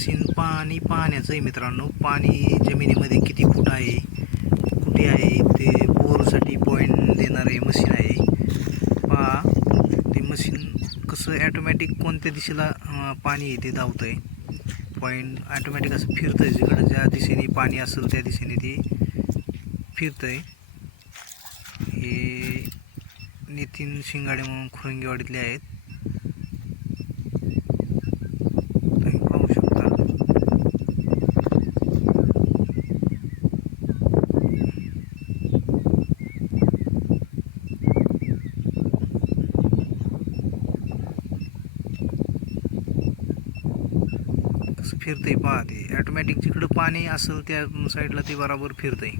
Machine पाणी पाहण्याचं आहे मित्रांनो. पाणी जमिनीमध्ये किती फूट आहे कुठे आहे ते बोरसाठी पॉईंट देणारे मशीन आहे. पहा ते मशीन कसं ॲटोमॅटिक कोणत्या दिशेला पाणी आहे ते धावतं आहे पॉईंट ॲटोमॅटिक असं फिरतं आहे जिकडं ज्या दिशेने पाणी असेल त्या दिशेने ते फिरतं आहे हे नितीन शिंगाडे म्हणून खुरंगीवाडीतले आहेत तुम्ही पाहू शकता कसं फिरतंय पहा ते ॲटोमॅटिक जिकडं पाणी असेल त्या साईडला ते बराबर फिरतंय.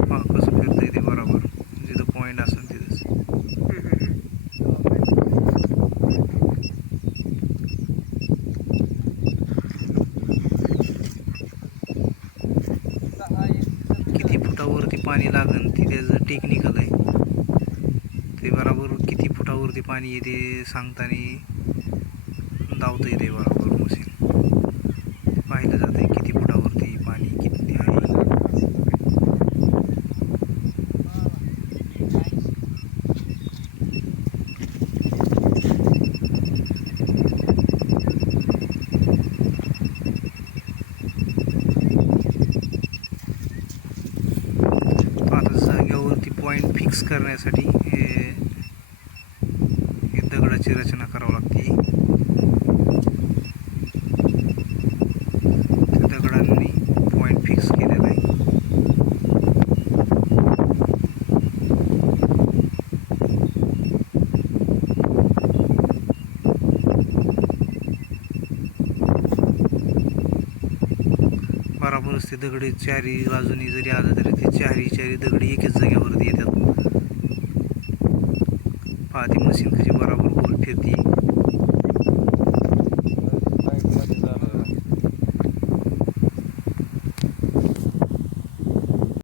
पहा कसं फिरतंय ते बरोबर जिथं पॉईंट असेल तिथंच किती फुटावरती पाणी लागन ती त्याचं टेक्निकल आहे. ते बरोबर किती फुटावरती पाणी येते सांगताना धावतं येते बराबर मशीन पाहिलं जातं किती फुटावरती पाणी किती आहे आता जागेवरती मिक्स फिक्स करण्यासाठी हे दगडाची रचना करावी लागते. त्या दगडांनी पॉईंट फिक्स केलेला ते चारी बाजूनी जरी आलं तरी ते चारी चारी दगडी एकच जागी येतात पहा ती मशीन कशी बराबर गोल फिरती